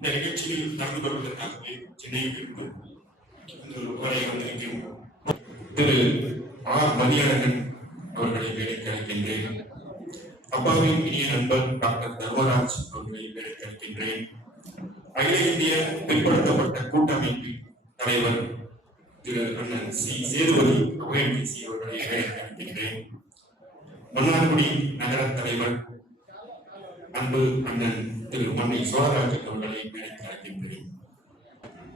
இந்த நிகழ்ச்சியில் நடந்து வருவதற்காகவே சென்னையில் வரை வந்திருக்கும் திரு ஆர் மதியழகன் அவர்களை வேலைக்கு அழைக்கின்றேன். அப்பாவின் இனிய நண்பர் டாக்டர் தர்மராஜ் அவர்களை வேலைக்கு அழைக்கின்றேன். அகில இந்திய பிற்படுத்தப்பட்ட கூட்டமைப்பின் தலைவர் திரு அண்ணன் சி சேதுபதி OMTC அவர்களை வேலைக்கு அழைக்கின்றேன். மன்னார்குடி நகர தலைவர் அன்பு அண்ணன் திரு மன்னை சோழராஜன் அவர்களை வேலைக்கு அழைக்கின்றேன்.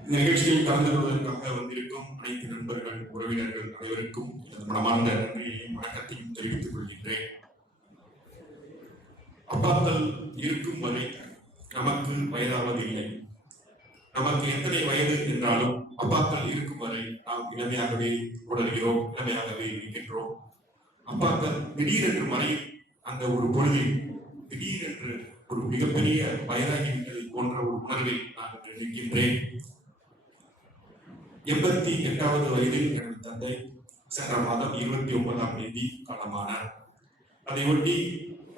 இந்த நிகழ்ச்சியில் கலந்து கொள்வதற்காக வந்திருக்கும் அனைத்து நண்பர்கள், உறவினர்கள் அனைவருக்கும் எனது மனமார்ந்த நன்றியையும் வணக்கத்தையும் தெரிவித்துக் கொள்கின்றேன். அப்பாக்கள் இருக்கும் வரை நமக்கு வயதாவதில்லை. நமக்கு எத்தனை வயது என்றாலும் அப்பாக்கள் இருக்கும் வரை நாம் இளமையாகவே உணர்கிறோம், இளமையாகவே இருக்கின்றோம். அப்பாக்கள் திடீரென்று மறையும் அந்த ஒரு பொழுதில் திடீரென்று ஒரு மிகப்பெரிய வயதாகிவிட்டதை போன்ற ஒரு உணர்வை நான் நினைக்கின்றேன். 88வது வயதில் எனது தந்தை சென்ற மாதம் 29ஆம் தேதி காலமானார். அதை ஒட்டி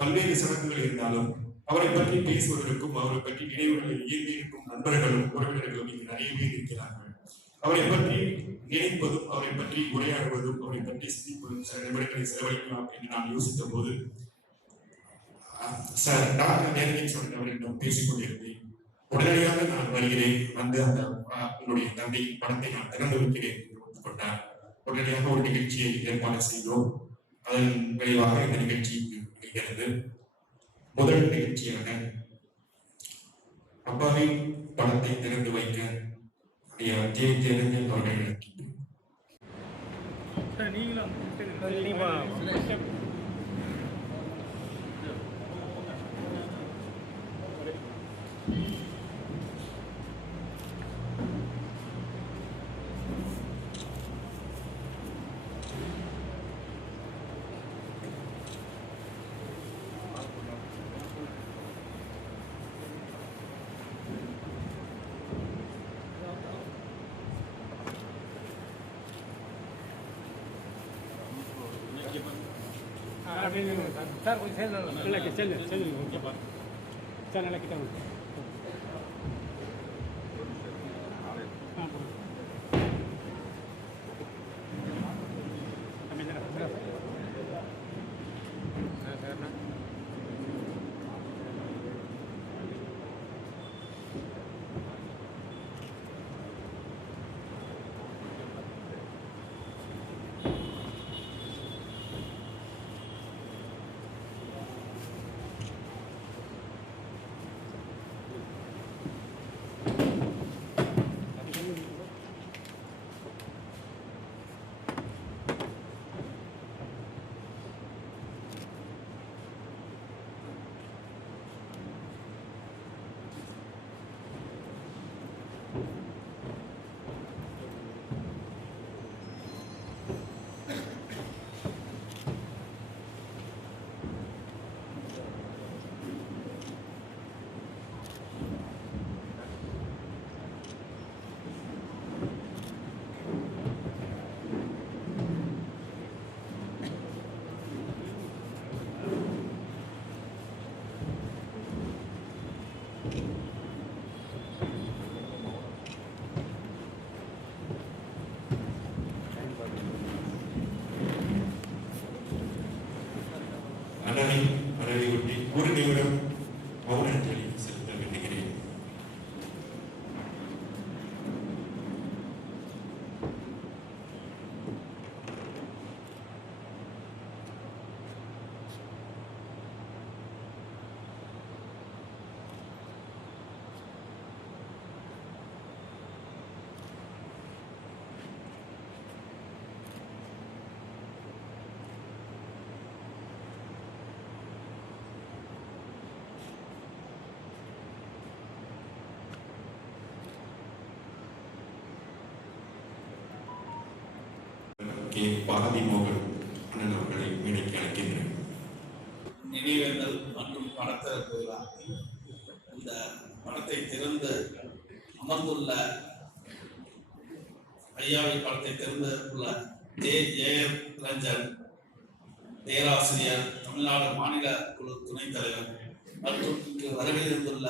பல்வேறு சடங்குகள் இருந்தாலும் அவரை பற்றி பேசுவதற்கும் அவரை பற்றி நினைவுகளில் இயங்கி இருக்கும் நண்பர்களும் உறவினர்களும் இங்கு நிறைய பேர் இருக்கிறார்கள். அவரை பற்றி நினைப்பதும் அவரை பற்றி உரையாடுவதும் அவரை பற்றி சிந்திப்பதும் சில நிமிடங்களை செலவழிக்கலாம் என்று நான் யோசித்த போது சார் டாக்டர் நேரடி அவரிடம் பேசிக் கொண்டிருந்தேன். உடனடியாக நான் வருகிறேன், வந்து அந்த உன்னுடைய தந்தை படத்தை நான் திறந்து வைக்கிறேன் என்று ஒத்துக்கொண்டார். உடனடியாக ஒரு நிகழ்ச்சியை ஏற்பாடு செய்தோம். அதன் விளைவாக இந்த நிகழ்ச்சி நிகழ்கிறது. முதல் நிகழ்ச்சியாக அப்பாவின் படத்தை திறந்து வைக்க தேர்ந்தெடுங்கள் அவர்கள் சார் கொஞ்சம் சேர்ந்து செல்லு ஓகே பாரு சார் நல்லா கிட்ட வந்து அழகை ஒட்டி ஒரு நிமிடம் மௌன அஞ்சலி செலுத்த வேண்டுகிறேன். பாரதி மோகன் அண்ணன் அவர்களை மேடைக்கு அழைக்கின்றேன். நினைவேந்தல் மற்றும் படத்திறப்பு விழா. இந்த படத்தை திறந்து அமர்ந்துள்ள ஐயாவின் படத்தை திறந்துள்ள ஜெயம் ரஞ்சன் பேராசிரியர், தமிழ்நாடு மாநில குழு துணைத் தலைவர் மற்றும் இங்கு வருகை இருந்துள்ள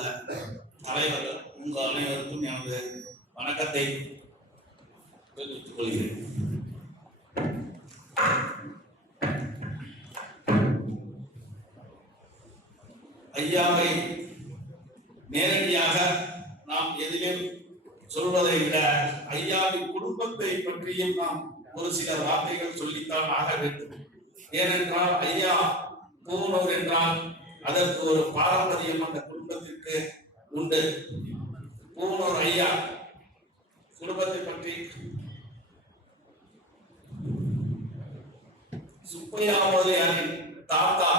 தலைவர்கள் உங்கள் அனைவருக்கும் எனது வணக்கத்தை தெரிவித்துக் கொள்கிறேன். ஐயாவை நேரடியாக நாம் எதிலும் சொல்வதை விட ஐயாவின் குடும்பத்தை பற்றியும் நாம் ஒரு சில வார்த்தைகள் சொல்லித்தான் ஆக வேண்டும். ஏனென்றால் ஐயா பூனூர் என்றால் அதற்கு ஒரு பாரம்பரியம் அந்த குடும்பத்திற்கு உண்டு. பூனூர் ஐயா குடும்பத்தை பற்றி சுப்பையா முதலியாரின் தாத்தா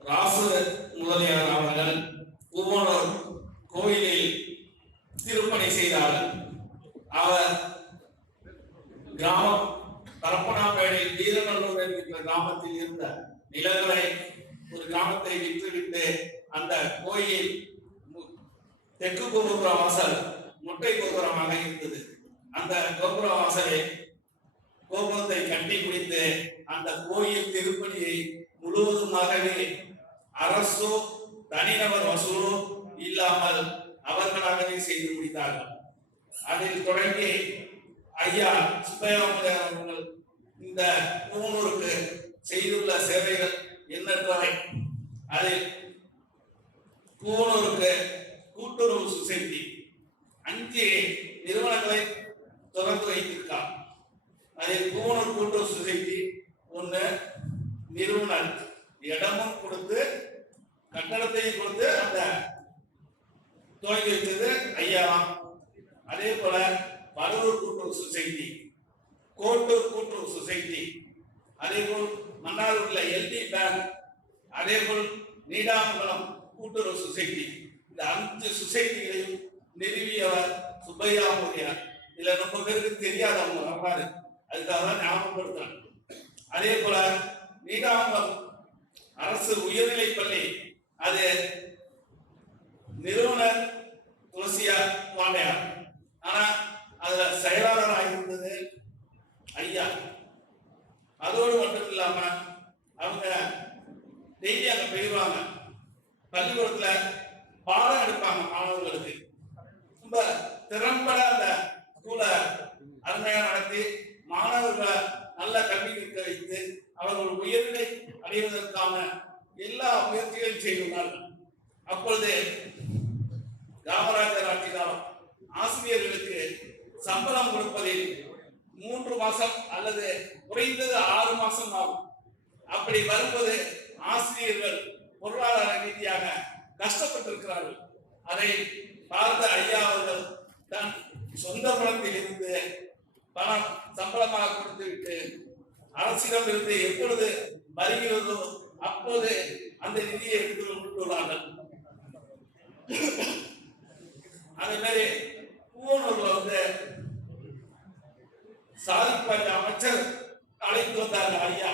ராசு முதலியார் அவர்கள் பூவனூர் கோயிலில் திருப்பணி செய்தார்கள். அவர் கிராமம் பரப்பனாம்பேடை வீரநல்லூர் என்கின்ற கிராமத்தில் இருந்த நிலங்களை ஒரு கிராமத்தை விற்றுவிட்டு அந்த கோயில் தெற்கு கோபுர வாசல் முட்டை கோபுரமாக இருந்தது. அந்த கோபுர வாசலை கோபுரத்தை கட்டி பிடித்து அந்த கோயில் திருப்பணியை முழுவதுமாகவே அரசோ தனிநபர் வசூலோ இல்லாமல் அவர்களாகவே செய்து முடித்தார்கள். அதில் தொடங்கி ஐயா சுப்பையாமுதியார் அவர்கள் இந்த கூனூருக்கு செய்துள்ள சேவைகள் எண்ணற்றவை. அதில் கூனூருக்கு கூட்டுறவு சொசைட்டி 5 நிறுவனங்களை தொடர்ந்து வைத்திருக்கார். அதில் கூனூர் கூட்டுறவு சொசைட்டி ஒன்று நிறுவனர் இடமும் கொடுத்து கட்டடத்தையும் கொடுத்து அந்த துவங்கி வைத்தது ஐயா. அதே போல பரவூர் கூட்டுறவு சொசைட்டி, கோட்டூர் கூட்டுறவு சொசைட்டி, அதே போல் மன்னார்ல எல்டி பேங்க், அதே போல் நீடாமங்கலம் கூட்டுறவு சொசைட்டி, இந்த 5 சொசைட்டிகளையும் நிறுவியவர் சுப்பையாமுதியார். இதுல ரொம்ப பேருக்கு தெரியாதவங்க வரலாறு, அதுக்காக தான் ஞாபகப்படுத்துறாங்க. அதே போல நீடாமங்கலம் அரசு உயர்நிலை பள்ளி, அது நிறுவனர் துளசியார் பாண்டியார். ஆனா அதுல செயலாளராக இருந்தது ஐயா. அதோடு மட்டும் இல்லாம அவங்க டெய்லி அங்க போயிடுவாங்க, பள்ளிக்கூடத்துல பாடம் எடுப்பாங்க மாணவர்களுக்கு. ரொம்ப திறம்பட அந்த ஸ்கூலை அருமையா நடத்தி மாணவர்களை நல்ல கல்வி கற்க வைத்து அவர்கள் உயர்நிலை அடைவதற்கான எல்லா முயற்சிகளையும் செய்துள்ளார்கள். அப்பொழுது காமராஜர் ஆட்சி காலம் ஆசிரியர்களுக்கு சம்பளம் கொடுப்பதில் 3 மாசம் அல்லது குறைந்தது 6 மாசம் ஆகும். அப்படி வரும்போது ஆசிரியர்கள் பொருளாதார ரீதியாக கஷ்டப்பட்டிருக்கிறார்கள். அதை பார்த்த ஐயா அவர்கள் தன் சொந்த பணத்தில் இருந்து பணம் சம்பளமாக கொடுத்து விட்டு அரசிடம் இருந்து எப்பொழுது வருகிறதோ அப்போது அந்த நிதியை எடுத்து கொண்டுள்ளார்கள். அதே மாதிரி பூவனூர்ல வந்து சாதிப்பாடி அமைச்சர் அழைத்து வந்தார்கள் ஐயா.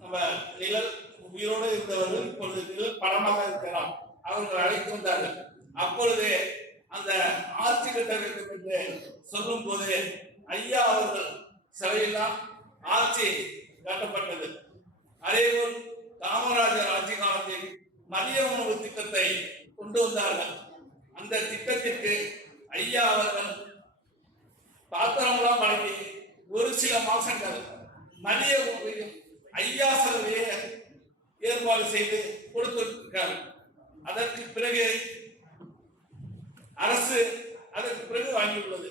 நம்ம நிழல் உயிரோடு இருந்தவர்கள் இப்பொழுது நிழல் படமாக இருக்கலாம், அவர்கள் அழைத்து வந்தார்கள். அப்பொழுது அந்த ஆட்சி கட்ட வேண்டும் என்று சொல்லும் போது ஐயா அவர்கள் சிலையெல்லாம் ஆட்சி கட்டப்பட்டது. அதேபோல் காமராஜர் ஆட்சி காலத்தில் மதிய உணவு திட்டத்தை கொண்டு வந்தார்கள். அந்த திட்டத்திற்கு ஐயா அவர்கள் பாத்திரம்லாம் வழங்கி ஒரு சில மாசங்கள் மதிய உணவையும் ஐயா செலவையே ஏற்பாடு செய்து கொடுத்திருக்கிறார். அதற்கு பிறகு அரசு அதற்கு பிறகு வாங்கியுள்ளது.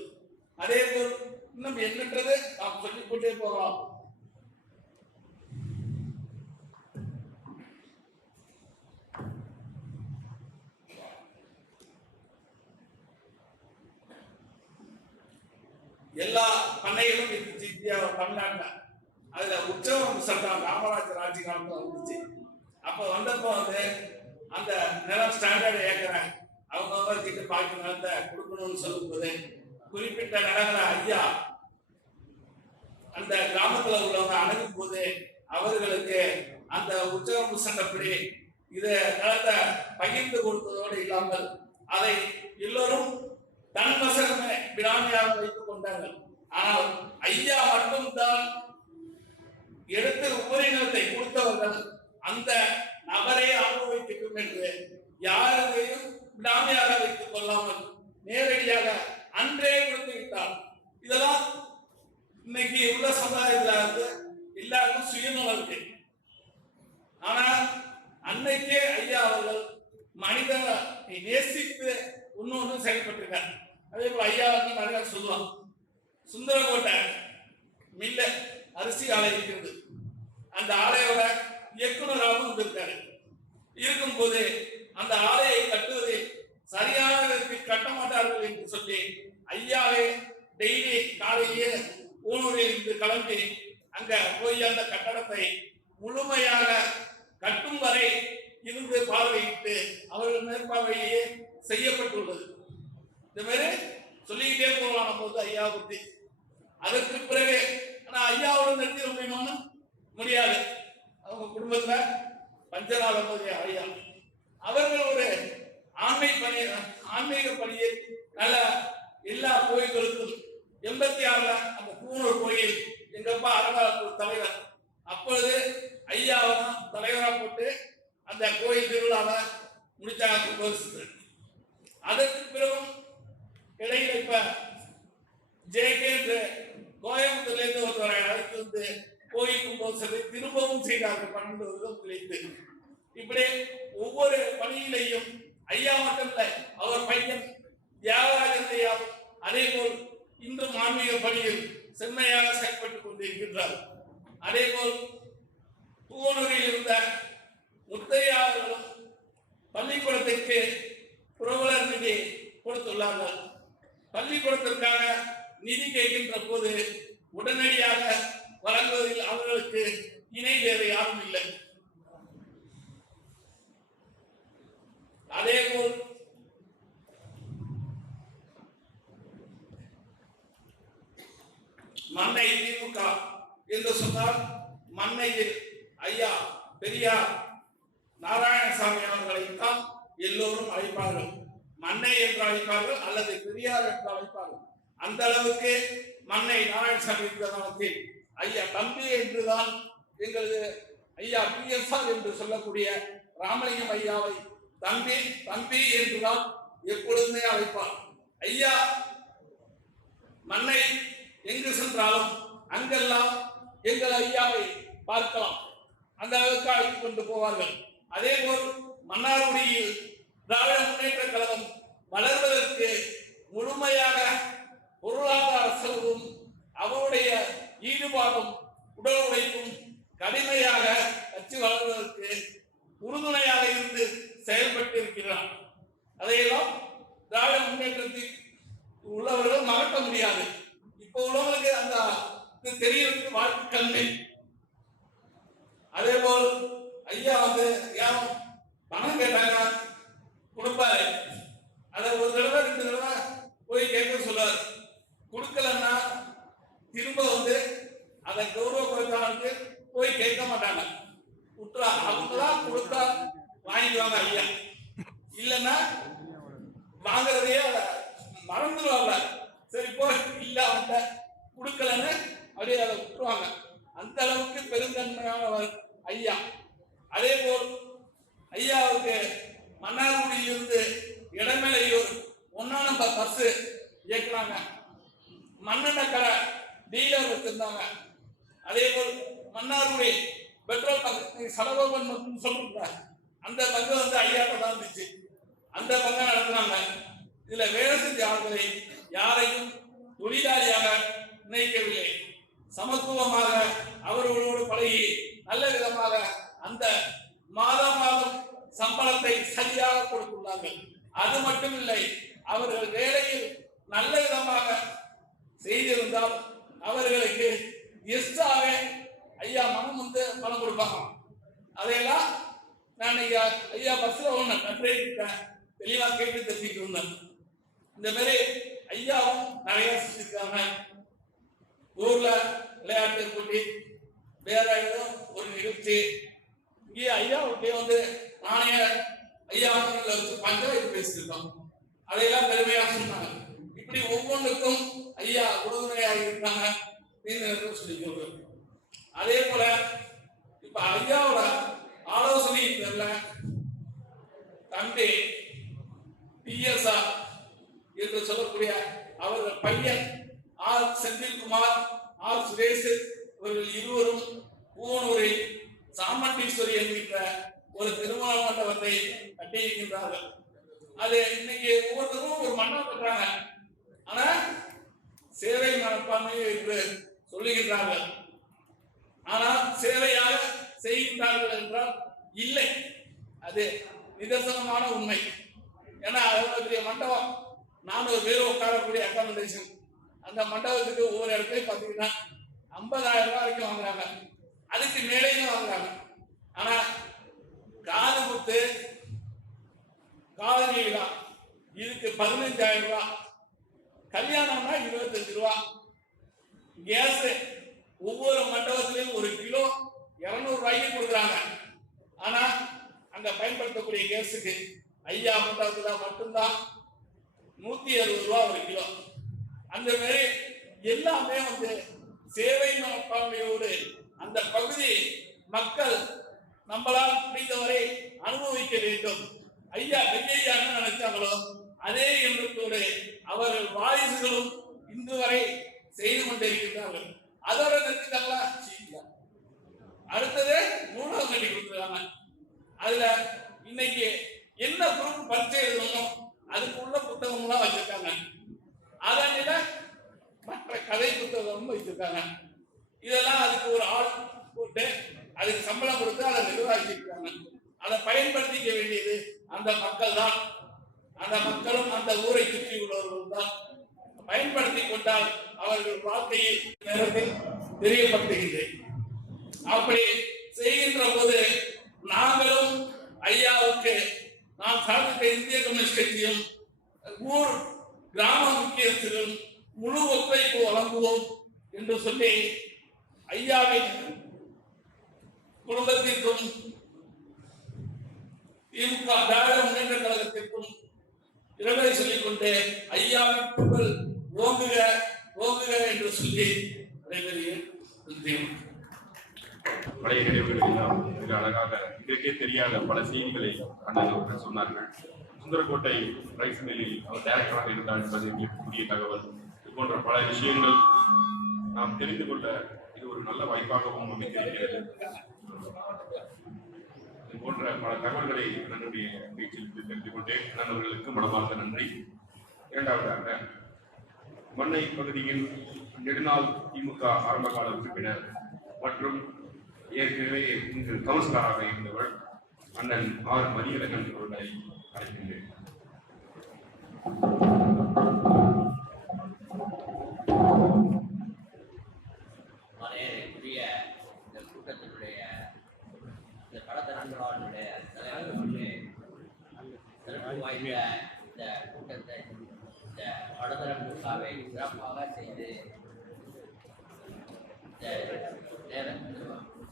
அதே போல் இன்னும் எண்ணற்றது நாம் சொல்லிக் கொண்டே போகலாம். எல்லா பண்ணைகளும் இருந்துச்சு இந்தியாவில், தமிழ்நாட்டில். அதுல உற்சவம் சட்டம் காமராஜர் ஆட்சி காலத்துல வந்துச்சு. அப்ப வந்தப்போ வந்து அந்த நிலம் ஸ்டாண்டர்ட் ஏற்கிறேன் அவங்க கிட்ட பாக்கி நிலத்தை கொடுக்கணும்னு சொல்லும் போது குறிப்பிட்ட நிலங்களை ஐயா அந்த கிராமத்துல உள்ளவங்க அணுகும் போது அவர்களுக்கு அந்த உற்சவம் சட்டப்படி இதை நிலத்தை பகிர்ந்து கொடுத்ததோடு இல்லாமல் அதை எல்லோரும் தன் வசமே பிராமியாக வைத்துக் கொண்டார்கள். ஆனால் ஐயா மட்டும்தான் எடுத்து உபரிநிலத்தை கொடுத்தவர்கள் அந்த நபரே அனுபவிக்கட்டும் என்று யாரையும் பிராமியாக வைத்துக் கொள்ளாமல் நேரடியாக அன்றே கொடுத்து விட்டார். இதெல்லாம் இன்னைக்கு உள்ள சமுதாயத்துல இருந்து எல்லாருக்கும் சுயநலம் இருக்கு. ஆனா அன்னைக்கே ஐயா அவர்கள் மனிதனை நேசித்து இன்னொன்று செயல்பட்டிருக்கார். அதே போல ஐயா வந்து நிறைய சொல்லுவாங்க. சுந்தரகோட்டை மில்ல அரிசி ஆலை இருக்கிறது. அந்த ஆலையோட இயக்குநராகவும் இருந்திருக்காரு. இருக்கும் போது அந்த ஆலையை கட்டுவதில் சரியான விதத்தில் கட்ட மாட்டார்கள் என்று சொல்லி ஐயாவே டெய்லி காலையே ஊனூரில் இருந்து கிளம்பி அங்க போய் அந்த கட்டடத்தை முழுமையாக கட்டும் வரை இருந்து பார்வையிட்டு அவர்கள் மேற்பார்வையே செய்யப்பட்டுள்ளது. இந்த மாதிரி சொல்லிக்கிட்டே போகலாம் போது ஐயா பத்தி. அதற்கு பிறகு ஆனா ஐயாவோட நிறுத்திட முடியுமான்னு முடியாது. அவங்க குடும்பத்துல பஞ்சநாதபதி ஐயா அவர்கள் ஒரு ஆன்மீக பணியை நல்ல எல்லா கோயில்களுக்கும் 86ல அந்த கூனூர் கோயில் எங்கப்பா அறங்காவலர் தலைவர். அப்பொழுது ஐயாவை தலைவராக போட்டு அந்த கோயில் திருவிழாவை முடிச்சாங்க. அதற்கு பிறகும் இடையில இப்ப செய்தார்கள் 12 வருடம் கழித்து. இப்படி ஒவ்வொரு பணியிலையும் ஐயா மட்டுமல்ல, அவர் பையன் தியாகராஜன் ஐயா அதே போல் இன்றும் ஆன்மீக பணியில் செம்மையாக செயல்பட்டுக் கொண்டிருக்கின்றார். அதே போல் பூவனூரில் இருந்த முத்தையாளர்களும் பள்ளிக்கூடத்திற்கு புரவலர் நிதி கொடுத்துள்ளார்கள். பள்ளிக்கூடத்திற்காக நிதி கேட்கின்ற போது உடனடியாக வழங்குவதில் அவர்களுக்கு இணை வேறு யாரும் இல்லை. அதேபோல் மண்ணை திமுக என்று சொன்னால் மண்ணையில் ஐயா பெரியார் நாராயணசாமி அவர்களைத்தான் எல்லோரும் அழைப்பார்கள். மண்ணை என்று அழைப்பார்கள் அல்லது பெரியார் என்று அழைப்பார்கள். அந்த அளவுக்கு மண்ணை நாராயணசாமி காலத்தில் ஐயா தம்பி என்றுதான் எங்களது ஐயா பிஎஸ்ஆர் என்று சொல்லக்கூடிய ராமலிங்கம் ஐயாவை தம்பி தம்பி என்றுதான் எப்பொழுதுமே அழைப்பார். ஐயா மண்ணை எங்கு சென்றாலும் அங்கெல்லாம் எங்கள் ஐயாவை பார்க்கலாம், அந்த அளவுக்கு அழைத்துக் கொண்டு போவார்கள். அதே போல் மன்னார்குடியில் திராவிட முன்னேற்ற கழகம் வளர்வதற்கு முழுமையாக பொருளாதார செலவும் அவருடைய ஈடுபாடும் உடல் உழைப்பும் கடுமையாக கட்சி வளர்வதற்கு உறுதுணையாக இருந்து செயல்பட்டு இருக்கிறார். அதையெல்லாம் திராவிட முன்னேற்றத்தில் உள்ளவர்கள் மறக்க முடியாது. இப்ப உள்ளவங்களுக்கு அந்த தெரியறதுக்கு வாய்ப்பு கம்மி. அதே போல் ஐயா ஏன் பணம் கேட்டாங்க கொடுப்பாரு, அதை ஒரு தடவை 2 தடவை போய் கேட்க சொல்றாரு. கொடுக்கலன்னா திரும்ப அதை கௌரவ குறைத்தாளுக்கு போய் கேட்க மாட்டாங்க, விட்டுறா. அவங்கதான் கொடுத்தா வாங்கிடுவாங்க ஐயா, இல்லைன்னா வாங்குறதையே மறந்துடுவாங்க. சரி போ, இல்ல அவன்கிட்ட கொடுக்கலன்னு அப்படியே அதை விட்டுருவாங்க. அந்த அளவுக்கு பெருந்தன்மையானவர் ஐயா. அதே போல் ஐயாவுக்கு மன்னார்குடியிலிருந்து இடமேலையூர் 1ஆம் நம்பர் பஸ் இயக்குனாங்க. மண்ணெண்ணெய் கடை டீலர் வச்சிருந்தாங்க. அதே போல் மன்னார்குடி பெட்ரோல் பங்க் சடகோபன் மட்டும் சொல்றாங்க, அந்த பங்கு ஐயாட்ட தான் இருந்துச்சு. அந்த பங்கை நடத்துனாங்க. இதுல வேலை செஞ்ச ஆட்களை யாரையும் தொழிலாளியாக நினைக்கவில்லை. சமத்துவமாக அவர்களோடு பழகி நல்ல விதமாக அந்த மாதம் சம்பளத்தை சரியாக கொடுத்துள்ளார்கள். அது மட்டுமில்லை, அவர்கள் வேலையில் நல்ல விதமாக செய்திருந்தால் அவர்களுக்கு எக்ஸ்ட்ராவே ஐயா மனம் பணம் கொடுப்பாங்க. அதையெல்லாம் நான் ஐயா பஸ்ல ஒண்ணு கட்டுரைக்கிட்டேன், தெளிவா கேட்டு தெரிஞ்சுட்டு இருந்தேன். இந்த மாதிரி ஐயாவும் நிறைய செஞ்சிருக்காங்க. ஊர்ல விளையாட்டு போட்டி, வேற ஏதோ ஒரு நிகழ்ச்சி, இங்கே ஐயாவுடைய நாணய ஐயா வச்சு பஞ்சாயத்து பேசியிருக்கோம். அதையெல்லாம் பெருமையா சொன்னாங்க. இப்படி ஒவ்வொன்றுக்கும் ஐயா உறுதுணையாக இருக்காங்க சொல்லிக்கோங்க. அதே போல இப்ப ஐயாவோட ஆலோசனை தெரியல தம்பி பிஎஸ்ஆர் என்று சொல்லக்கூடிய அவர்கள் பையன் ஆர் செந்தில்குமார், ஆர் சுரேஷ் இவர்கள் இருவரும் பூவனூரில் சாமண்டீஸ்வரி என்கின்ற ஒரு திருமண மண்டபத்தை கட்டியிருக்கின்றார்கள். அது இன்னைக்கு ஒவ்வொருத்தரும் ஒரு மண்டபம் கட்டுறாங்க. ஆனா சேவை மனப்பான்மை என்று சொல்லுகின்றார்கள். ஆனால் சேவையாக செய்கின்றார்கள் என்றால் இல்லை, அது நிதர்சனமான உண்மை. ஏன்னா அவ்வளவு பெரிய மண்டபம், 400 பேர் உட்காரக்கூடிய அகாமடேஷன், அந்த மண்டபத்துக்கு ஒவ்வொரு இடத்துலையும் பார்த்தீங்கன்னா 50,000 ரூபாய் வரைக்கும் வாங்குறாங்க, அதுக்கு மேலேயும் வாங்குறாங்க. ஆனா காது குத்து, காதணி விழா இதுக்கு 15,000 ரூபாய், கல்யாணம்னா 25 ரூபாய். கேஸ் ஒவ்வொரு மண்டபத்திலையும் 1 கிலோ 200 ரூபாய்க்கு கொடுக்குறாங்க. ஆனா அங்க பயன்படுத்தக்கூடிய கேஸுக்கு ஐயா மண்டபத்துல மட்டும்தான் 160 ரூபாய் 1 கிலோ. அந்த மாதிரி எல்லாமே சேவை மனப்பான்மையோடு அந்த பகுதி மக்கள் நம்மளால் முடிந்தவரை அனுபவிக்க வேண்டும். ஐயா கையையாக நினைச்சாங்களோ அதே எண்ணத்தோடு அவர்கள் வாரிசுகளும் இன்று வரை செய்து கொண்டிருக்கின்றார்கள். அதோட நிறுத்திட்டாங்களா? அடுத்தது இன்னைக்கு என்ன குரூப் பரீட்சை எழுதணும் அதுக்குள்ள புத்தகம்லாம் வச்சிருக்காங்க. அதனால மற்ற கதை புத்தகமும் வச்சிருக்காங்க. இதெல்லாம் அதுக்கு ஒரு ஆள் போட்டு அதுக்கு சம்பளம் கொடுத்து அதை நிர்வகிச்சிருக்காங்க. அதை பயன்படுத்திக்க வேண்டியது அந்த மக்கள் தான். அந்த மக்களும் அந்த ஊரை சுற்றி உள்ளவர்கள் தான் பயன்படுத்தி கொண்டால் அவர்கள் வாழ்க்கையில் நேரத்தில் தெரியப்படுத்துகின்றேன். அப்படி செய்கின்ற போது நாங்களும் ஐயாவுக்கு நாம் சார்ந்த இந்திய கம்யூனிஸ்ட் கட்சியும் ஊர் கிராம முக்கியத்திலும் முழு ஒத்துழைப்பு வழங்குவோம் என்று சொல்லி ஐயாவின் குடும்பத்திற்கும் திமுக திராவிட முன்னேற்ற கழகத்திற்கும் இரங்கலை சொல்லிக் கொண்டு ஐயாவின் புகழ் ஓங்குக ஓங்குக என்று சொல்லி விடைபெறுகிறேன். பழைய நினைவுகள் எல்லாம் மிக அழகாக இதற்கே தெரியாத பல செய்திகளை அண்ணன் சொன்னார்கள். சுந்தரக்கோட்டை ரைஸ் மில்லில் அவர் டைரக்டராக இருந்தார் என்பது புதிய தகவல். இது போன்ற பல விஷயங்கள் நாம் தெரிந்து கொள்ள இது ஒரு நல்ல வாய்ப்பாகவும் அமைந்திருக்கிறது. இது போன்ற பல தகவல்களை என்னுடைய பேச்சில் தெரிந்து கொண்டேன். நண்பர்களுக்கு மனமார்ந்த நன்றி. இரண்டாவதாக மண்ணை பகுதியில் நெடுநாள் திமுக ஆரம்பகால உறுப்பினர் மற்றும் ஏற்கனவே இங்கு கவுன்சிலராக இருந்தவர் அண்ணன் ஆர் மதியழகன் அவர்களை அழைக்கின்றேன். இந்த கூட்டத்தினுடைய இந்த கடத்தரங்களுடைய தலைவர்களுடைய சிறப்பு வாய்ந்த இந்த கூட்டத்தை இந்த வடதரப்புக்காவை சிறப்பாக செய்து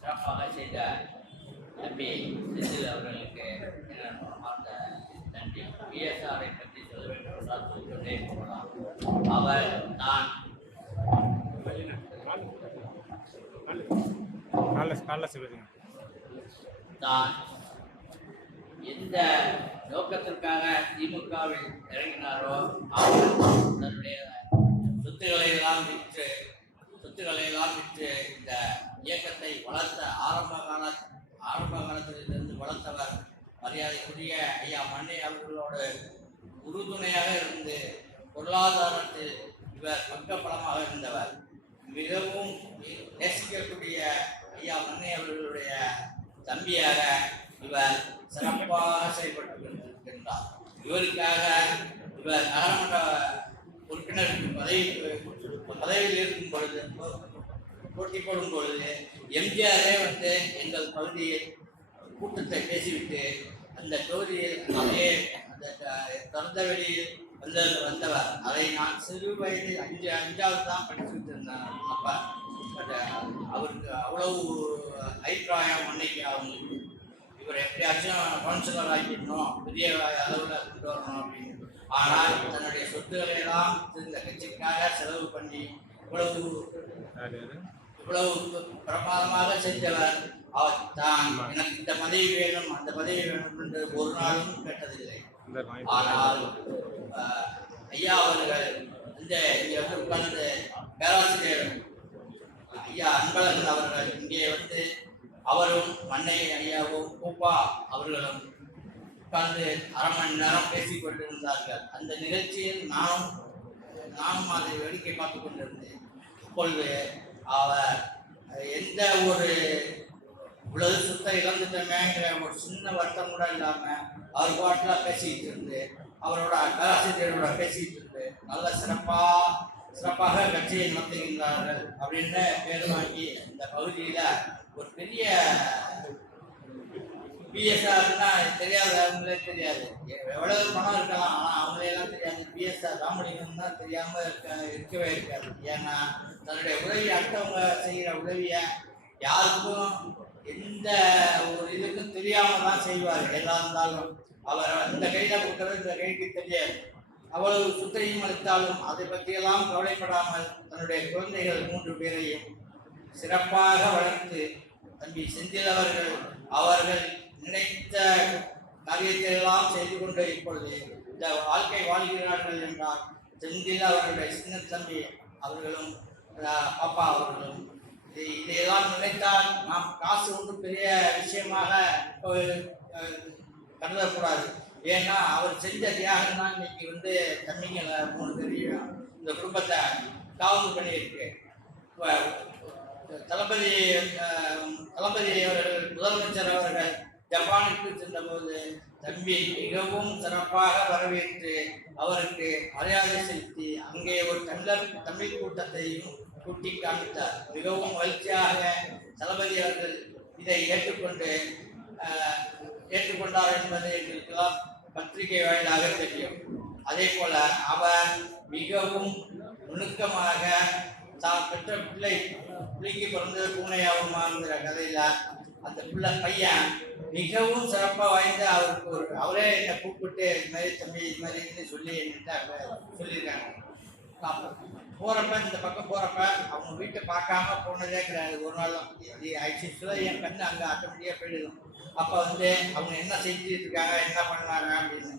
சிறப்பாக செய்த தம்பி செந்தில் அவர்களுக்கு மனமார்ந்த நன்றி. பிஎஸ்ஆரை பற்றி சொல்ல வேண்டும் என்றால் சொல்லிக்கொண்டே போகலாம். அவர் தான் தான் எந்த நோக்கத்திற்காக திமுகவில் இறங்கினாரோ அவர் தன்னுடைய சொத்துக்களை எல்லாம் விற்று இந்த இயக்கத்தை வளர்த்த ஆரம்ப காலத்திலிருந்து வளர்த்தவர் மரியாதைக்குரிய ஐயா மண்ணை அவர்களோடு உறுதுணையாக இருந்து பொருளாதாரத்தில் இவர் பக்கபலமாக இருந்தவர். மிகவும் நேசிக்கக்கூடிய ஐயா மண்ணை அவர்களுடைய தம்பியாக இவர் சிறப்பாக செயல்பட்டு இருக்கின்றார். இவருக்காக இவர் நகரமன்ற உறுப்பினருக்கு பதவியில் இருக்கும் பொழுது போட்டி போடும் பொழுது எம்ஜிஆரே வந்து எங்கள் பகுதியில் கூட்டத்தை பேசிவிட்டு அந்த தொகுதியில் அதே அந்த திறந்த வெளியில் வந்தவர். அதை நான் சிறு வயதில் அஞ்சாவது தான் படிச்சுட்டு இருந்தேன். அப்போ அவருக்கு அவ்வளவு அபிப்பிராயம் அன்னைக்கு அவங்களுக்கு இவர் எப்படியாச்சும் கவுன்சிலர் ஆக்கிடணும், பெரிய அளவில் கொண்டு வரணும் அப்படின்னு. ஆனால் தன்னுடைய சொத்துக்களை எல்லாம் இந்த கட்சிக்காக செலவு பண்ணி இவ்வளவு பிரமாதமாக செஞ்சவர். அவர் தான் எனக்கு இந்த பதவி வேணும் அந்த பதவி வேணும் என்று ஒரு நாளும் கேட்டதில்லை. ஆனால் ஐயா அவர்கள் இங்கே வந்து உட்கார்ந்து பேராசிரியர் ஐயா அன்பழகன் அவர்கள் இங்கே வந்து அவரும் மண்ணை ஐயாவும் கூப்பா அவர்களும் உட்கார்ந்து அரை மணி நேரம் பேசிக் கொண்டிருந்தார்கள். அந்த நிகழ்ச்சியில் நானும் அதை வேடிக்கை பார்த்து கொண்டிருந்தேன். அப்பொழுது அவர் எந்த ஒரு உலக சுத்த இழந்துட்டமேங்கிற ஒரு சின்ன வருத்தம் கூட இல்லாம அவர் பாட்டில் பேசிக்கிட்டு இருந்து அவரோட பேராசிரியரோட பேசிக்கிட்டு இருந்து நல்ல சிறப்பாக கட்சியை நடத்துகின்றார்கள் அப்படின்னு பேர் வாங்கி இந்த பகுதியில ஒரு பெரிய பிஎஸ்ஆர்னா தெரியாதவங்களே தெரியாது. எவ்வளவு பணம் இருக்கலாம், ஆனால் அவங்களெல்லாம் தெரியாது. பிஎஸ்ஆர் ராமலிங்கம் தான் தெரியாம இருக்கவே இருக்காது. ஏன்னா தன்னுடைய உதவி அடுத்தவங்க செய்கிற உதவியை யாருக்கும் எந்த ஒரு இதுக்கும் தெரியாம தான் செய்வார். எதா இருந்தாலும் அவர் இந்த கையில கொடுக்கறது இந்த கைக்கு தெரியாது. அவ்வளவு சுத்தையும் அளித்தாலும் அதை பற்றியெல்லாம் கவலைப்படாமல் தன்னுடைய குழந்தைகள் 3 பேரையும் சிறப்பாக வளர்த்து தம்பி செந்தில் அவர்கள் நினைத்த காரியத்தை எல்லாம் செய்து கொண்டு இப்பொழுது இந்த வாழ்க்கை வாழ்கிறார்கள் என்றால் செந்தில் அவர்களுடைய சின்ன தம்பி அவர்களும் பாப்பா அவர்களும் இதையெல்லாம் நினைத்தால் நாம் காசு ஒன்று பெரிய விஷயமாக கருதக்கூடாது. ஏன்னா அவர் செஞ்ச தியாகம் தான் இன்னைக்கு வந்து தம்பிங்களை 3 பேரையும் இந்த குடும்பத்தை காவல் பண்ணியிருக்கு. தளபதி அவர்கள், முதலமைச்சர் அவர்கள் ஜப்பானுக்கு சென்றபோது தம்பி மிகவும் சிறப்பாக வரவேற்று அவருக்கு மரியாதை செலுத்தி அங்கே ஒரு தமிழ் கூட்டத்தையும் கூட்டி காண்பித்தார். மிகவும் மகிழ்ச்சியாக தளபதி அவர்கள் இதை ஏற்றுக்கொண்டார் என்பது எங்களுக்கெல்லாம் பத்திரிகை வாயிலாக தெரியும். அதே போல அவர் மிகவும் நுணுக்கமாக தான் பெற்ற பிள்ளைக்கு பிறந்தது பூனையாகுமாங்கிற கதையில அந்த பையன் மிகவும் சிறப்பாக வாய்ந்த அவரே என்னை கூப்பிட்டு இது மாதிரி தம்பி இது மாதிரின்னு சொல்லி என்கிட்ட சொல்லியிருக்காங்க. போகிறப்ப இந்த பக்கம் போகிறப்ப அவங்க வீட்டை பார்க்காம போனதே கிடையாது ஒரு நாளும். ஆக்சுவலாக என் கண்ணு அங்கே ஆட்டோமேட்டிக்காக போயிடுதும். அப்போ வந்து அவங்க என்ன செஞ்சுட்டு இருக்காங்க, என்ன பண்ணாங்க அப்படின்னு.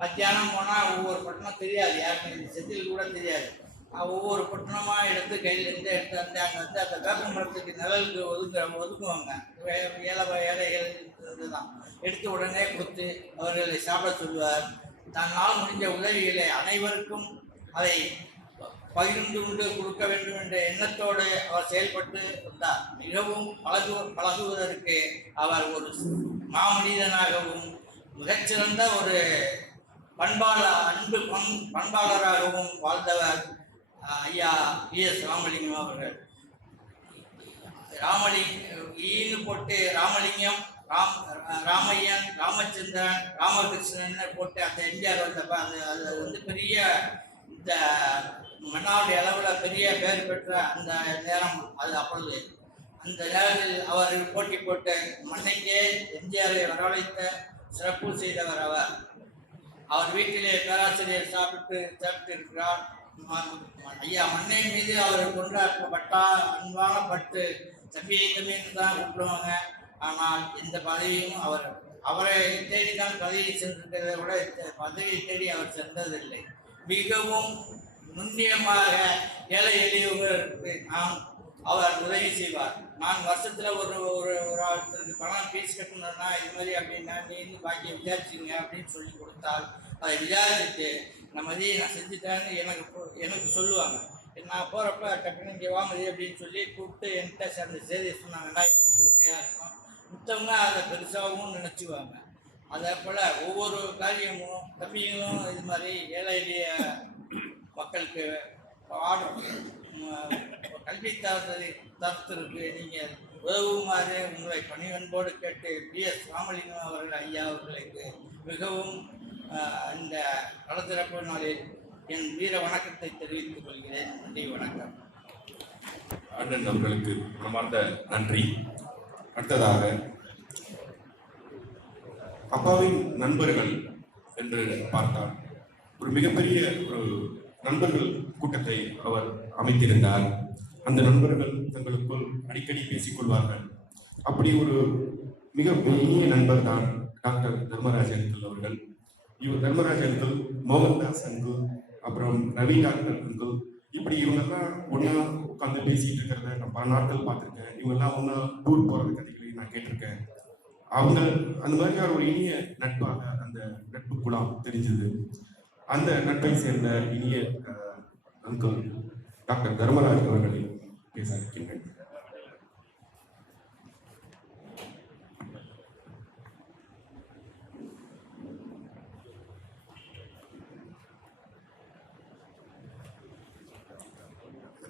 மத்தியானம் போனால் ஒவ்வொரு பட்டணம் தெரியாது, யாருக்கும் செந்தில் கூட தெரியாது. ஒவ்வொரு பட்டணமாக எடுத்து கையிலேருந்து எடுத்து வந்து அங்கே வந்து அந்த வேப்ப மரத்துக்கு நிழலுக்கு ஒதுக்குவாங்க. ஏழைகள் இதுதான் எடுத்து உடனே கொடுத்து அவர்களை சாப்பிட சொல்லுவார். தன்னால் முடிஞ்ச உதவிகளை அனைவருக்கும் அதை பகிர்ந்து கொண்டு கொடுக்க வேண்டும் என்ற எண்ணத்தோடு அவர் செயல்பட்டு வந்தார். மிகவும் பழகுவதற்கு அவர் ஒரு மாமனிதனாகவும் மிகச்சிறந்த ஒரு பண்பாளராகவும் வாழ்ந்தவர் ஐயா PS ராமலிங்கம் அவர்கள். ஈன்னு போட்டு ராமலிங்கம், ராமையன், ராமச்சந்திரன், ராமகிருஷ்ணன் போட்டு அந்த எம்ஜிஆர் வந்தப்ப அது வந்து பெரிய இந்த மன்னாடி அளவில் பெரிய பேர் பெற்ற அந்த நேரம். அது அப்பொழுது அந்த நேரத்தில் அவர் போட்டி போட்டு மண்ணைக்கே எம்ஜிஆரை வரவழைத்த சிறப்பு செய்தவர் அவர் வீட்டிலே பேராசிரியர் சாப்பிட்டு இருக்கிறார். ஐயா மண்ணை மீது அவர் கொண்டாடப்பட்டா அன்பான பட்டு தம்பின்னு தான் கூப்பிடுவாங்க. ஆனால் இந்த பதவியும் அவரை தேடி தான் பதவி சென்றிருக்கிறதை விட பதவியை தேடி அவர் சென்றதில்லை. மிகவும் நுண்ணியமாக ஏழை எளியவர்களுக்கு அவர் உதவி செய்வார். நான் வருஷத்தில் ஒருத்தருக்கு பணம் ஃபீஸ் கட்டணும்னா இது மாதிரி அப்படின்னா நீ இன்னும் பாக்கி விசாரிச்சிங்க அப்படின்னு சொல்லி கொடுத்தால் அதை விசாரிச்சுட்டு நான் செஞ்சுட்டேன்னு எனக்கு சொல்லுவாங்க. நான் போகிறப்ப டக்குனு இங்கே வாங்குது அப்படின்னு சொல்லி கூப்பிட்டு என்கிட்ட சேர்ந்த செய்தியை சொன்னாங்கன்னா இருக்கும். மற்றவங்க அதை பெருசாகவும் நினச்சிக்குவாங்க. அதே போல் ஒவ்வொரு காரியமும் தம்பிகளும் இது மாதிரி ஏழை எளிய மக்களுக்கு கல்வி தரத்திற்கு நீங்கள் உதவுமாறு உங்களை பணிவன்போடு கேட்டு PS ராமலிங்கம் அவர்கள் ஐயா அவர்களுக்கு மிகவும் இந்த கலந்திறப்பு நாளில் என் வீர வணக்கத்தை தெரிவித்துக் கொள்கிறேன். நன்றி, வணக்கம். அண்ணன் அவர்களுக்கு மனமார்ந்த நன்றி. அடுத்ததாக அப்பாவின் நண்பர்கள் என்று பார்த்தார். ஒரு மிகப்பெரிய ஒரு நண்பர்கள் கூட்டத்தை அவர் அமைத்திருந்தார். அந்த நண்பர்கள் தங்களுக்குள் அடிக்கடி பேசிக்கொள்வார்கள். அப்படி ஒரு மிக இனிய நண்பர் தான் டாக்டர் தர்மராஜ் அங்கிள் அவர்கள். தர்மராஜ் அங்கிள், மோகன்தாஸ் அங்கிள், அப்புறம் ரவி டாக்டர் அங்கிள், இப்படி இவங்கெல்லாம் ஒன்றா உட்காந்து பேசிட்டு இருக்கிறத நான் பல நாட்கள் பார்த்துருக்கேன். இவங்கெல்லாம் ஒன்றா டூர் போகிற கதைகளை நான் கேட்டிருக்கேன். அவங்க அந்த மாதிரியான ஒரு இனிய நட்பாக அந்த நட்பு குழாம் தெரிஞ்சது. அந்த நட்பை சேர்ந்த இனிய அங்கிள் டாக்டர் தர்மராஜ் அவர்களை பேச இருக்கின்றேன்.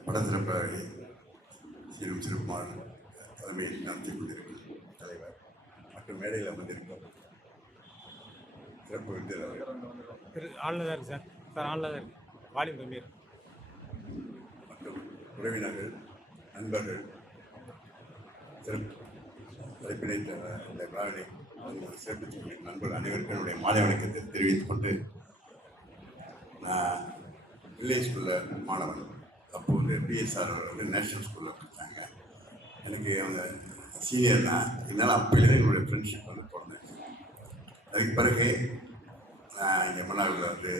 படத்திறப்பாக சிறுகுமார் தலைமையில் நடத்தி கொண்டிருக்கும் தலைவர் மற்றும் மேடையில் அமர்ந்திருக்கும் சிறப்பு விருந்தினர்கள் ஆன்லைன் இருக்கு சார் ஆன்லைன் இருக்கு வால்யூம் கம்மி இருக்கு மற்றும் உறவினர்கள், நண்பர்கள், சிறப்பு தலைப்பினை இந்த விழாவினை சிறப்பித்து நண்பர்கள் அனைவருக்கும் என்னுடைய மாலை வணக்கத்தை தெரிவித்துக் கொண்டு, நான் வில்லேஜ் ஸ்கூலில் மாணவன். அப்போது PSR அவர்கள் நேஷ்னல் ஸ்கூலில் கொடுத்தாங்க. எனக்கு அவங்க சீனியர் தான். இதனால் அப்போலேருந்து என்னுடைய ஃப்ரெண்ட்ஷிப் வந்து தொடர்ந்துச்சு. அதுக்கு பிறகு நான் இங்கே மன்னாரில் வந்து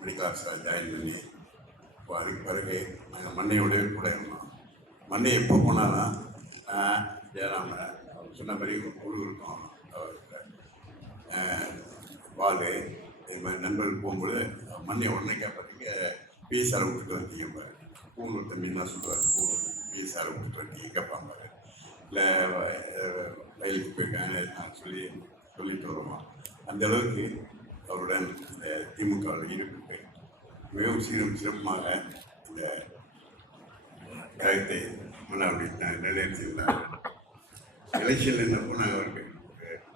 மெடிக்கல் ஆஃபீஸராக ஜாயின் பண்ணி, இப்போ அதுக்கு பிறகு நாங்கள் மண்ணையோடவே கூட இருந்தோம். மண்ணை எப்போ போனாலும் ஜெயராம சொன்ன மாதிரி ஒரு குழு இருக்கும். பால் இது மாதிரி நண்பர்கள் போகும்போது மண்ணை உடனே கேட்பாங்க பிஎஸ்ஆர் விட்டுட்டு வந்தீங்க பூனூர் தம்பின்னு சொல்லுவார் பூனூர் பிஎஸ்ஆர் விட்டுட்டு வந்தீங்க கேட்பாங்க இல்லை வயலுக்கு போயிருக்காங்க நான் சொல்லிட்டு வருவோம். அந்த அளவுக்கு அவருடன் இந்த திமுகவில் ஈடுபட்டு மிகவும் சிறப்பாக இந்த கருத்தை நிறைவேற்றியிருந்தார். எலெக்ஷன் என்னப்போ நாங்கள் அவருக்கு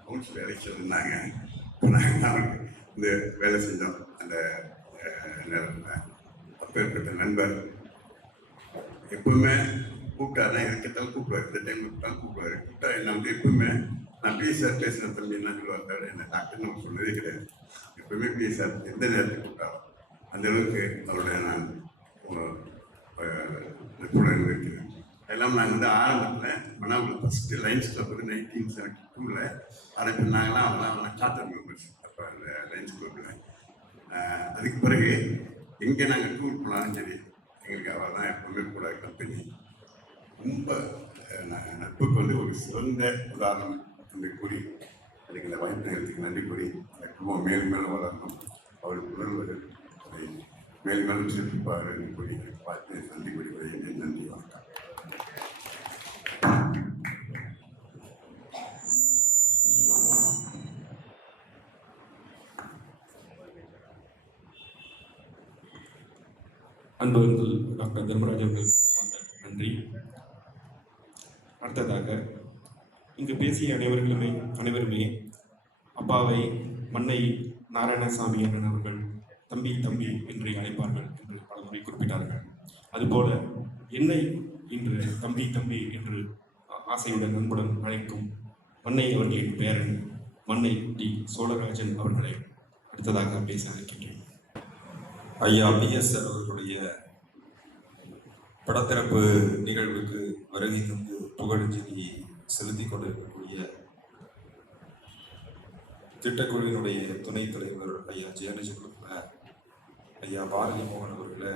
கவுன்சில் எலெக்ஷன் இருந்தாங்க, நாங்கள் அவருக்கு இந்த வேலை செஞ்சோம். அந்த நேரத்தில் அப்பேற்பட்ட நண்பர் எப்பவுமே கூப்பிட்டாருன்னா எனக்கிட்டாலும் கூப்பிடுவார், இந்த டைம் கூப்பிட்டாலும் கூப்பிடுவார். கூப்பிட்டா என்ன வந்து எப்பவுமே நான் பிஎஸ்ஆர் பேசுகிற தம்பி என்ன சொல்லுவாங்க, என்ன டாக்டர் நம்ம சொன்னதே கிடையாது. எப்பவுமே பிஎஸ்ஆர் எந்த நேரத்தில் கூப்பிட்டாலும் அந்த அளவுக்கு அவருடைய நான் நட்புடன் இருக்கிறேன். எல்லாம் நாங்கள் வந்து ஆரம்பத்தில் மனாவில் ஃபஸ்ட்டு லைன்ஸ் கிளப் வந்து 1972 ஆரம்பினாங்களாம். அவங்களாம் சார்ட்டர் மெம்பர்ஸ் அப்போ அந்த லைன்ஸ் கிளப்பில். அதுக்கு பிறகு எங்கே நாங்கள் டூர் போனாலும் சரி எங்களுக்கு அவர் தான் எப்பவுமே கூட கம்பெனி. ரொம்ப நட்புக்கு வந்து ஒரு சிறந்த உதாரணம் என்று கூறி அதுக்கு இந்த வாய்ப்பு நேரத்துக்கு நன்றி கூறி அந்த குடும்பம் மேலும் மேலும் வளரணும், அவருக்கு உணர்வுகள் அதை மேலும் மேலும் சிறப்பிப்பார் என்று கூறி பார்த்து நன்றி கூறுவதை நன்றி வணக்கம். அன்பர்கள் டாக்டர் தர்மராஜ் அவர்களுக்கு நன்றி. அடுத்ததாக இங்கு பேசிய அனைவருமே அப்பாவை மன்னை நாராயணசாமி அண்ணன் அவர்கள் தம்பி தம்பி என்று அழைப்பார்கள் என்று பலமுறை குறிப்பிட்டார்கள். அதுபோல என்னை இன்று தம்பி தம்பி என்று ஆசையுடன் அன்புடன் அழைக்கும் மன்னை அவர்களின் பேரன் மன்னை டி சோழராஜன் அவர்களை அடுத்ததாக பேச அழைக்கின்றேன். ஐயா பிஎஸ்ஆர் அவர்களுடைய படத்திறப்பு நிகழ்வுக்கு வருகை தந்து புகழஞ்சலி செலுத்திக் கொண்டிருக்கக்கூடிய திட்டக்குழுவினுடைய துணைத் தலைவர் ஐயா ஜெயலலிதா, ஐயா பாரதி மோகன் அவர்களை,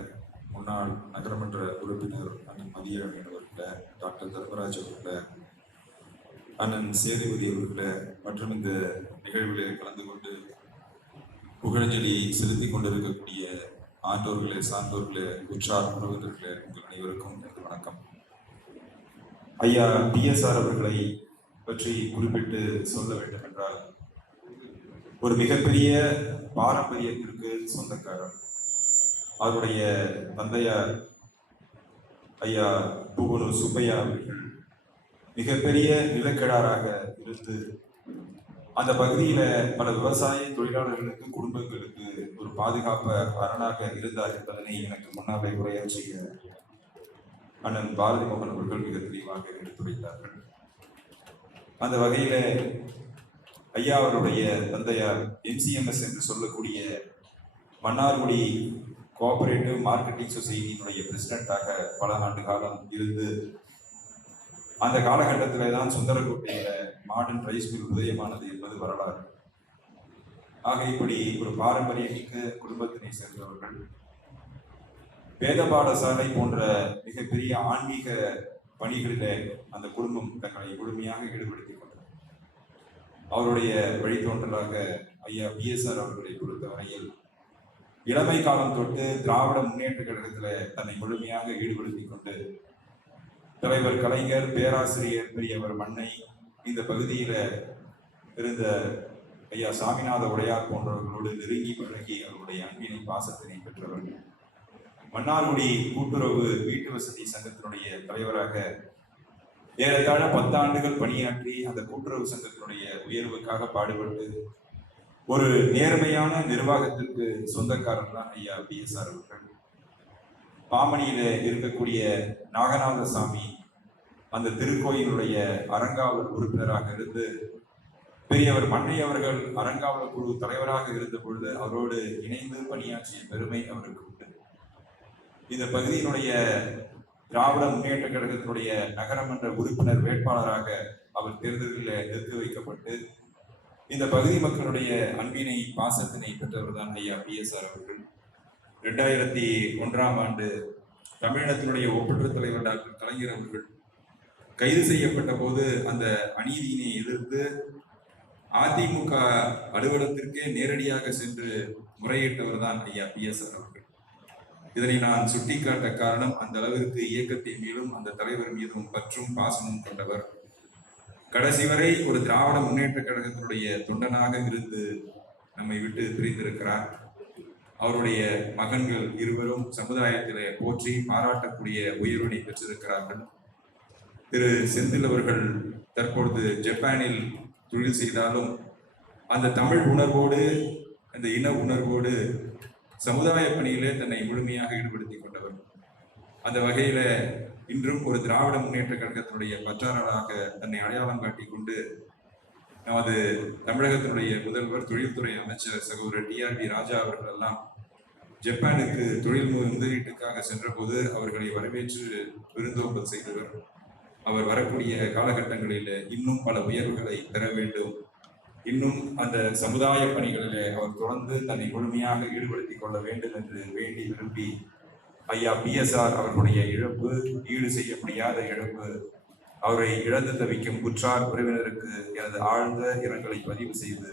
முன்னாள் நகரமன்ற உறுப்பினர் அண்ணன் மதியழகன் அவர்களை, டாக்டர் தர்மராஜ் அவர்களை, அண்ணன் சேதுபதி அவர்களை மற்றும் இந்த நிகழ்வில் கலந்து கொண்டு புகழஞ்சலி செலுத்திக் கொண்டிருக்கக்கூடிய ஆண்டோர்களே, சான்றோர்களே, உற்றார் உறவினர்களே, உங்கள் அனைவருக்கும் எனது வணக்கம். ஐயா பிஎஸ்ஆர் அவர்களை பற்றி குறிப்பிட்டு சொல்ல வேண்டும் என்றால் ஒரு மிகப்பெரிய பாரம்பரியத்திற்கு சொந்தக்காரர். அவருடைய தந்தையார் ஐயா பூவனூர் சுப்பையா அவர்கள் மிகப்பெரிய நிலக்கிழாராக இருந்து அந்த பகுதியில பல விவசாய தொழிலாளர்களுக்கு, குடும்பங்களுக்கு ஒரு பாதுகாப்பு அரணாக இருந்தார் என்பதனை எனக்கு முன்னாலே உரையாற்றிய அண்ணன் பாரதி மோகன் அவர்கள் மிக தெளிவாக எடுத்துரைத்தார்கள். அந்த வகையில ஐயா அவருடைய தந்தையார் MCMS என்று சொல்லக்கூடிய மன்னார்குடி கோஆபரேட்டிவ் மார்க்கெட்டிங் சொசைட்டியினுடைய பிரசிடென்டாக பல ஆண்டு காலம் இருந்து அந்த காலகட்டத்திலே தான் சுந்தரக்கோட்டையில மாடர்ன் ரைஸ் மில் உதயமானது என்பது வரலாறு. ஆக இப்படி ஒரு பாரம்பரியமிக்க குடும்பத்தினை சேர்ந்தவர்கள் வேத பாடசாலை போன்ற மிகப்பெரிய ஆன்மீக பணிகளிலே அந்த குடும்பம் தங்களை முழுமையாக ஈடுபடுத்திக் கொண்டது. அவருடைய வழித்தோன்றலாக ஐயா பிஎஸ்ஆர் அவர்களை பொறுத்தவரையில் இளமை காலம் தொட்டு திராவிட முன்னேற்ற கழகத்துல தன்னை முழுமையாக ஈடுபடுத்திக் கொண்டு தலைவர் கலைஞர், பேராசிரியர் பெரியவர் மன்னை, இந்த பகுதியில இருந்த ஐயா சாமிநாத உடையார் போன்றவர்களோடு நெருங்கி பழகி அவருடைய அன்பினை பாசத்தினை பெற்றவர்கள். மன்னார்குடி கூட்டுறவு வீட்டு வசதி சங்கத்தினுடைய தலைவராக ஏறத்தாழ 10 ஆண்டுகள் பணியாற்றி அந்த கூட்டுறவு சங்கத்தினுடைய உயர்வுக்காக பாடுபட்டு ஒரு நேர்மையான நிர்வாகத்திற்கு சொந்தக்காரர் தான் ஐயா பிஎஸ்ஆர் அவர்கள். பாமணியில இருக்கக்கூடிய நாகநாதசாமி அந்த திருக்கோயிலுடைய அறங்காவலர் உறுப்பினராக இருந்து பெரியவர் மன்னை அவர்கள் அறங்காவலர் குழு தலைவராக இருந்த பொழுது அவரோடு இணைந்து பணியாற்றிய பெருமை அவருக்கு உண்டு. இந்த பகுதியினுடைய திராவிட முன்னேற்ற கழகத்தினுடைய நகரமன்ற உறுப்பினர் வேட்பாளராக அவர் தேர்தலில் நிறுத்தி வைக்கப்பட்டு இந்த பகுதி மக்களுடைய அன்பினை பாசத்தினை பெற்றவர் தான் ஐயா பிஎஸ்ஆர் அவர்கள். 2001ஆம் ஆண்டு தமிழினத்தினுடைய ஒப்பற்ற தலைவர் டாக்டர் கலைஞர் அவர்கள் கைது செய்யப்பட்ட போது அந்த அநீதியினை எதிர்த்து அதிமுக அலுவலகத்திற்கே நேரடியாக சென்று முறையிட்டவர் தான் ஐயா பிஎஸ்ஆர் அவர்கள். இதனை நான் சுட்டிக்காட்ட காரணம், அந்த அளவிற்கு இயக்கத்தின் மீதும் அந்த தலைவர் மீதும் பற்றும் பாசமும் கொண்டவர். கடைசி வரை ஒரு திராவிட முன்னேற்ற கழகத்தினுடைய தொண்டனாக இருந்து நம்மை விட்டு பிரிந்திருக்கிறார். அவருடைய மகன்கள் இருவரும் சமுதாயத்திலே போற்றி பாராட்டக்கூடிய உயர்வினை பெற்றிருக்கிறார்கள். திரு செந்தில் அவர்கள் தற்பொழுது ஜப்பானில் தொழில் செய்தாலும் அந்த தமிழ் உணர்வோடு, அந்த இன உணர்வோடு சமுதாய பணியிலே தன்னை முழுமையாக ஈடுபடுத்திக் கொண்டவர். அந்த வகையில இன்றும் ஒரு திராவிட முன்னேற்ற கழகத்தினுடைய பற்றாளராக தன்னை அடையாளம் காட்டிக் கொண்டு நமது தமிழகத்தினுடைய முதல்வர், தொழில்துறை அமைச்சர் சகோதரர் டிஆர்பி ராஜா அவர்கள் எல்லாம் ஜப்பானுக்கு தொழில் முதலீட்டுக்காக சென்றபோது அவர்களை வரவேற்று விருந்தோம்பல் செய்தவர். அவர் வரக்கூடிய காலகட்டங்களில் இன்னும் பல உயர்வுகளை பெற வேண்டும், இன்னும் அந்த சமுதாய பணிகளிலே அவர் தொடர்ந்து தன்னை முழுமையாக ஈடுபடுத்திக் கொள்ள வேண்டும் என்று வேண்டி விரும்பி ஐயா பிஎஸ்ஆர் அவர்களுடைய இழப்பு ஈடு செய்ய முடியாத இழப்பு. அவரை இழந்து தவிக்கும் உற்றார் உறவினருக்கு எனது ஆழ்ந்த இரங்கலை பதிவு செய்து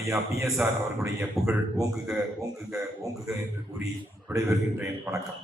ஐயா பிஎஸ்ஆர் அவர்களுடைய புகழ் ஓங்குக ஓங்குக ஓங்குக என்று கூறி விடைபெறுகின்றேன். வணக்கம்.